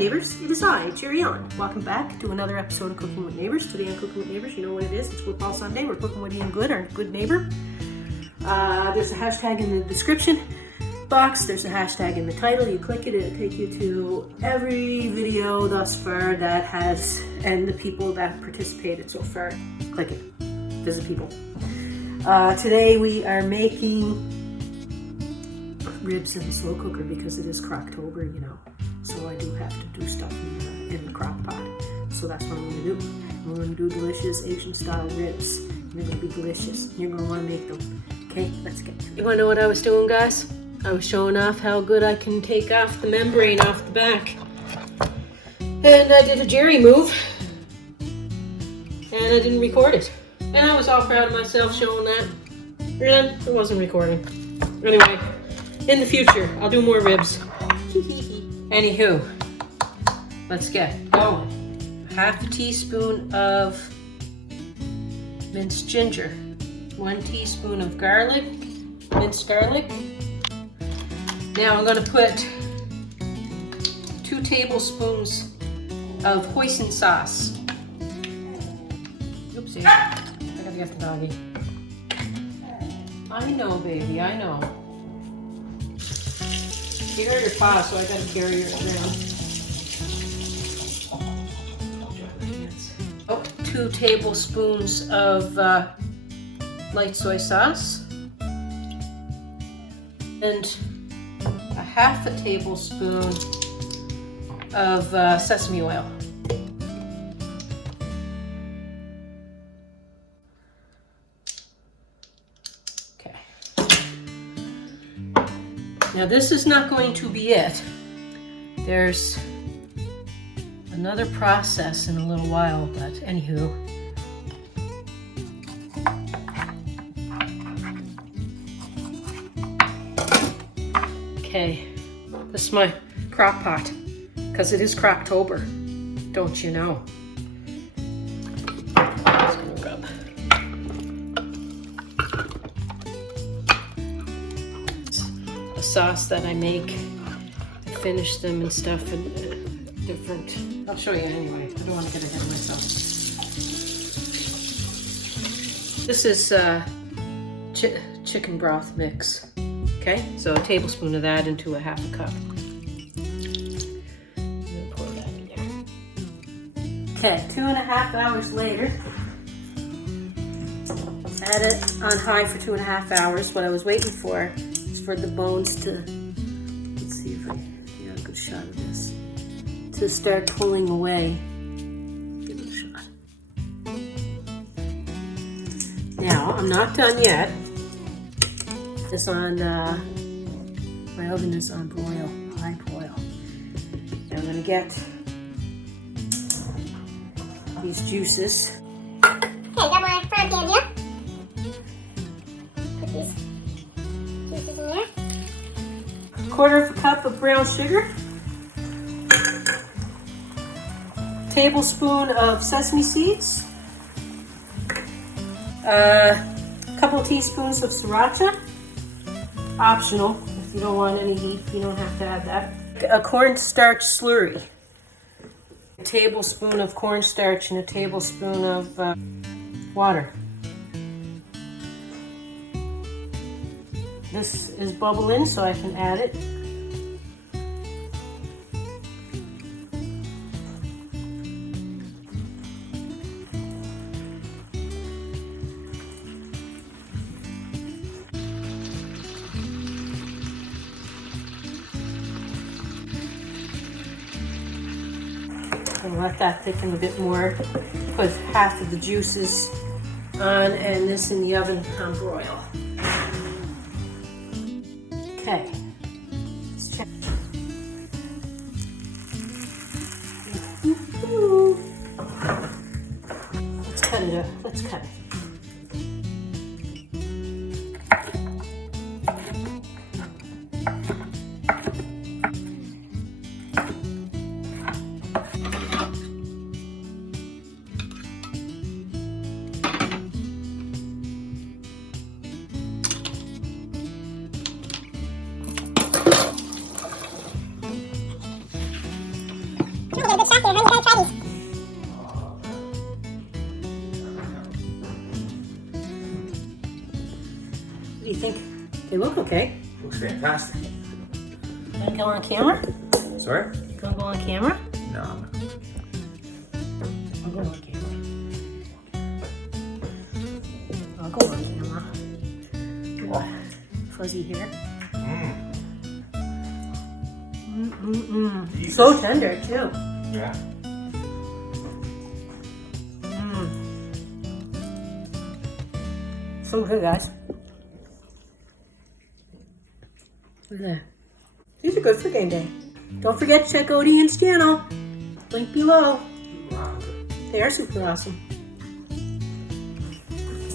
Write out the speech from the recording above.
neighbors, it is I, Jerry Ellen. Welcome back to another episode of Cooking with Neighbors. Today on Cooking with Neighbors, you know what it is. It's Football Sunday. We're cooking with Ian Good, our good neighbor. There's a hashtag in the description box. There's a hashtag in the title. You click it, it'll take you to every video thus far that has, and the people that participated so far. Click it. Visit people. Today we are making ribs in the slow cooker because it is Crocktober, you know. So I do have to do stuff in the crock pot. So that's what I'm going to do. I'm going to do delicious Asian style ribs. They're going to be delicious. You're going to want to make them. Okay, let's get to it. You want to know what I was doing, guys? I was showing off how good I can take off the membrane off the back. And I did a Jerry move. And I didn't record it. And I was all proud of myself showing that. And it wasn't recording. Anyway, in the future, I'll do more ribs. Anywho, let's get going. Half a teaspoon of minced ginger. 1 teaspoon of garlic, minced garlic. Now I'm going to put 2 tablespoons of hoisin sauce. Oopsie, I gotta get the doggy. I know, baby, I know. You heard your paw, so I gotta carry her around. Oh, 2 tablespoons of light soy sauce. And a half a tablespoon of sesame oil. Okay. Now this is not going to be it. There's another process in a little while, but anywho. Okay, this is my crock pot, because it is Crocktober, don't you know? Just gonna rub. It's a sauce that I make. I finish them and stuff and different. I'll show you anyway. I don't want to get ahead of myself. This is chicken broth mix. Okay, so a tablespoon of that into a half a cup. I'm gonna pour that in there. Okay, 2.5 hours later. Had it on high for 2.5 hours. What I was waiting for is for the bones to, let's see if I get a good shot of this, to start pulling away. Give it a shot. Now, I'm not done yet. Is on, my oven is on broil, high broil. And I'm gonna get these juices. Okay, got my frying pan here. Put these juices in there. 1/4 cup of brown sugar. Tablespoon of sesame seeds. Couple teaspoons of sriracha. Optional. If you don't want any heat, you don't have to add that. A cornstarch slurry. A tablespoon of cornstarch and a tablespoon of water. This is bubbling, so I can add it. And let that thicken a bit more. Put half of the juices on and this in the oven on broil. Okay, let's check. Let's cut it up. Let's cut it. They look okay. Looks fantastic. Gonna go on camera? Sorry? Gonna go on camera? No, I'm not. I'll go on camera. I'll go on camera. Oh. Fuzzy hair. Mm. Jesus. So tender too. Yeah. So good, guys. Look at that. These are good for game day. Don't forget to check out Ian's channel. Link below. Wow. They are super awesome.